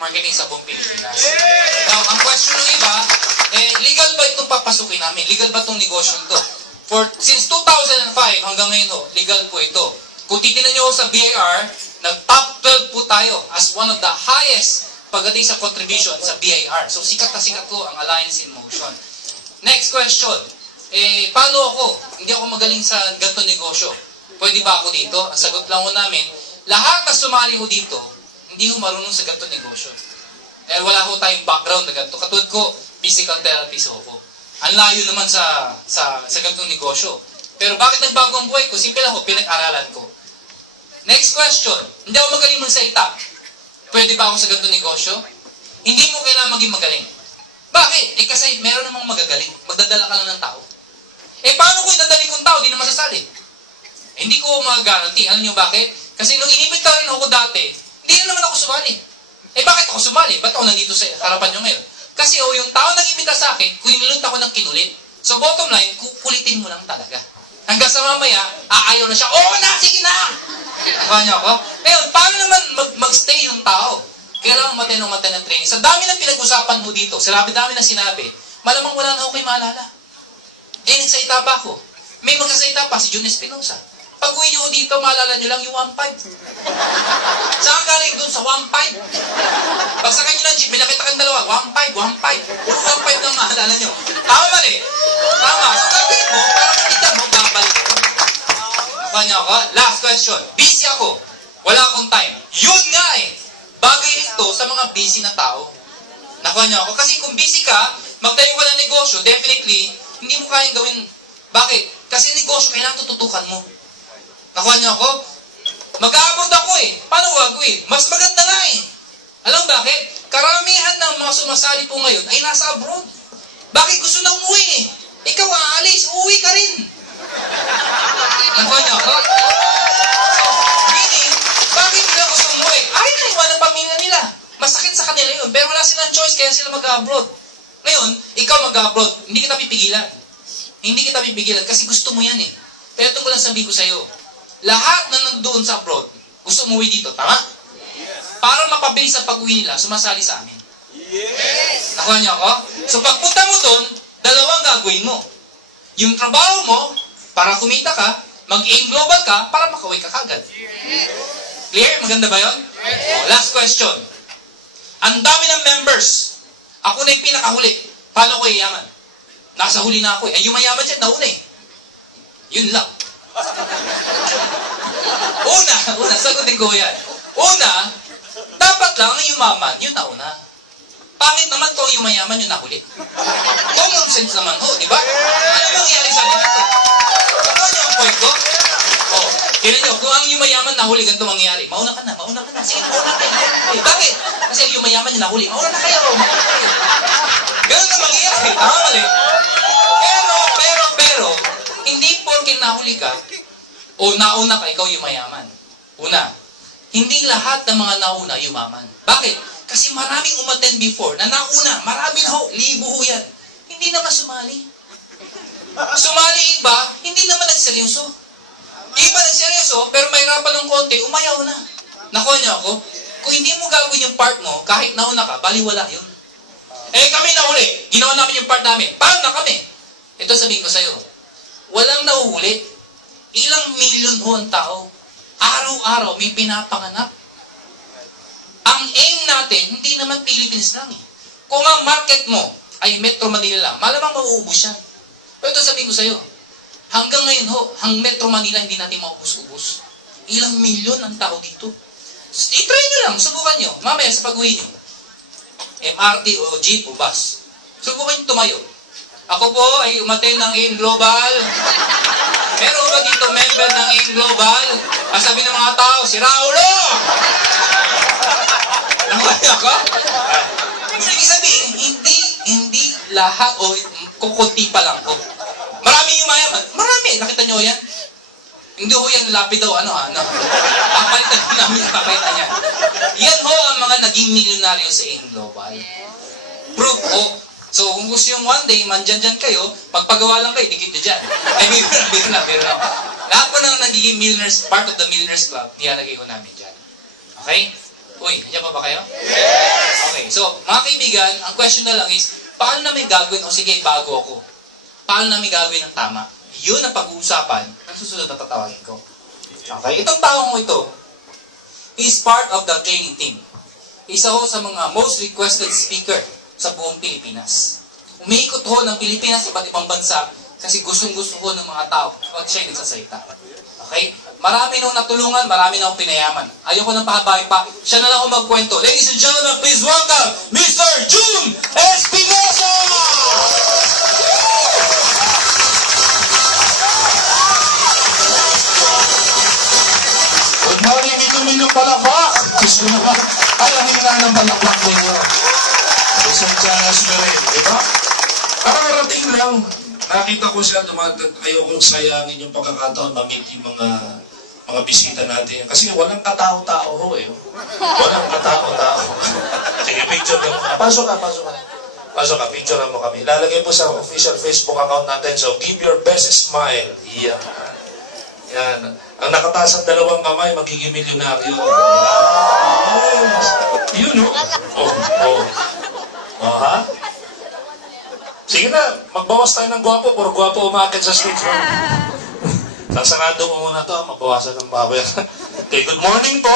marketing sa buong Pilipinas. Now, ang question ng iba, legal ba itong papasukin namin? Legal ba itong negosyo ito? Since 2005 hanggang ngayon, legal po ito. Kung titignan nyo sa BIR, nag-top 12 po tayo as one of the highest pagdating sa contribution sa BIR. So, sikat na sikat po ang Alliance in Motion. Next question. Paano ako? Hindi ako magaling sa ganitong negosyo. Pwede ba ako dito? Ang sagot lang ho namin, lahat na sumali ho dito, hindi ho marunong sa ganitong negosyo. Dahil wala ho tayong background na ganito. Katulad ko, physical therapist ho ako. Ang layo naman sa ganitong negosyo. Pero bakit nagbago ang buhay ko? Simple lang ho, pinag-aralan ko. Next question. Hindi ako magaling magsalita. Pwede ba ako sa ganitong negosyo? Hindi mo kailangan maging magaling. Bakit? Kasi meron namang magagaling. Magdadala ka lang ng tao. Paano ko idadali kong tao? Di na masasali. Hindi ko mag-guarantee. Alam niyo bakit? Kasi nung inimita rin ako dati, hindi na naman ako sumali. Bakit ako sumali? Ba't ako nandito sa harapan niyo ngayon? Kasi yung tao nag-imita sa akin, kulinulit ako ng kinulit. So bottom line, kulitin mo lang talaga. Hanggang sa mamaya, aayaw na siya, oo na, sige na! Nakuha niyo ako? Ngayon, paano naman mag-stay yung tao? Kailangan matinong training. Sa dami ng pinag-usapan mo dito, sa dami na sinabi, malamang wala na ako kayo maalala. Diyan nagsalita ba ako? May magsasalita pa, si Jun Espinosa. Pag uwi nyo dito, maalala nyo lang yung 1.5. Saan ka galing doon sa 1.5? Pagsakay nyo lang, may nakita kang dalawa, 1.5. Puro 1.5 lang maalala nyo. Tama mali? Tama. So gagawin mo, para makita mo, babalik ko. Nakuha niyo ako? Last question. Busy ako. Wala akong time. Yun nga bagay ito sa mga busy na tao. Nakuha niyo ako? Kasi kung busy ka, magtayo ka ng negosyo, definitely, hindi mo kayang gawin. Bakit? Kasi negosyo, kailangan tututukan mo. Nakuha niyo ako? Mag-aabot ako Paano ko gagawin? Mas maganda nga Alam bakit? Karamihan ng mga sumasali po ngayon ay nasa abroad. Bakit gusto na umuwi Ikaw aalis, uuwi ka rin. Nakuha niyo ako? Meaning, bakit nila gusto umuwi? Ay, naiwan ang pamilya nila. Masakit sa kanila yun. Pero wala silang choice, kaya sila mag-abroad. Ngayon, ikaw mag-abroad, hindi kita pipigilan. Hindi kita pipigilan kasi gusto mo yan Pero ito ko lang sabihin ko sa'yo, lahat na nandoon sa abroad, gusto umuwi dito, tama? Para mapabilis ang pag-uwi nila, sumasali sa amin. Yes! Nakuha niyo ako? So pagpunta mo doon, dalawang gagawin mo. Yung trabaho mo, para kumita ka, mag-aim global ka, para makauwi ka kagad. Clear? Maganda ba yun? Last question. Ang dami ng members. Ako na yung pinakahuli. Paano ko iyaman? Nasa huli na ako yung mayaman dyan, nauna Yun lang. Una, sagutin ko yan. Una, dapat lang ang yumaman, yun nauna. Pangit naman to yung mayaman, yun nahuli. Common sense naman di ba? Ano mangyayari sa atin ito? Ano niyo ang point ko? Kailan nyo, kung ang yumayaman nahuli, ganito mangyayari. Mauna ka na. Sige, mauna kayo. Bakit? Kasi ang yumayaman yung nahuli. Mauna na kayo. Ganun na mangyayari. Tama mali. Pero, hindi porkin nahuli ka, o nauna ka, ikaw yumayaman. Una, hindi lahat ng mga nauna yumaman. Bakit? Kasi maraming umattend before na nauna, marami na libo yan. Hindi naman sumali. Sumali iba, hindi naman nagseryoso. Iba nagseryoso, pero mahirapan ng konti, umayaw na. Nakuha niyo ako? Kung hindi mo gagawin yung part mo, kahit nauna ka, baliwala yun. Kami nahuli. Ginawa namin yung part namin. Paano na kami? Ito sabihin ko sa'yo. Walang nahuhuli. Ilang milyon ang tao. Araw-araw may pinapanganak. Ang aim natin, hindi naman Philippines lang Kung ang market mo ay Metro Manila lang, malamang mauubos yan. Pero ito sabihin ko sa'yo, hanggang ngayon ang Metro Manila hindi natin maubos-ubos. Ilang milyon ang tao dito. I-try nyo lang, subukan nyo. Mamaya sa pag-uwi nyo. MRT o jeep o bus. Subukan nyo tumayo. Ako po ay umattend ng AIM Global. Meron ba dito member ng AIM Global? Sabi ng mga tao, si Raulo! Nakuha ako? Sige sabihin, hindi lahat o kukunti pa lang Marami yung mayaman. Marami. Nakita nyo yan? Hindi yan lapid daw. Papalitan namin yung papalitan niya. Yan ang mga naging milyonaryo sa AIM Global. Proof So, kung gusto yung one day, mandyan-dyan kayo, pagpagawa lang kayo, dikit dyan. Biro lang. Lahat po ng nagiging millionaires, part of the Millionaires Club, nilalagay ko namin dyan. Okay? Uy, nandiyan pa ba kayo? Yes! Okay, so mga kaibigan, ang question na lang is, paano namin gagawin, o sige, bago ako? Paano namin gagawin ng tama? Yun ang pag-uusapan ng susunod na tatawagin ko. Okay, itong taong ito is part of the training team. Isa ho sa mga most requested speaker sa buong Pilipinas. Umiikot ho ng Pilipinas, iba't ibang bansa, kasi gustong-gusto ho ng mga tao pag siya nagsasalita. Okay? Marami nung natulungan, marami nang pinayaman. Ayoko nang pahabain pa. Siya na lang ako magkwento. Ladies and gentlemen, please welcome Mr. June Espinosa! Good morning, inumin ng palakpak! Gusto mo ba? Ay, ang hina ng palakpak ninyo. Gusto mo siya spirit, di ba? Kararating lang. Nakita ko siya, ayokong sayangin yung pagkakataon, ma-meet yung mga bisita natin. Kasi walang katao-tao ho eh. Walang katao-tao. Sige, picture mo. Pasok ka. Pasok ka, picture mo kami. Lalagay po sa official Facebook account natin. So, give your best smile. Yeah. Yan. Ang nakataas ang dalawang kamay, magiging milyonaryo. Yun, no? Ha? Sige na, magbawas tayo ng gwapo. Puro gwapo umakit sa stage. Sasarado mo muna to, mabawasan ng power. Okay, good morning po.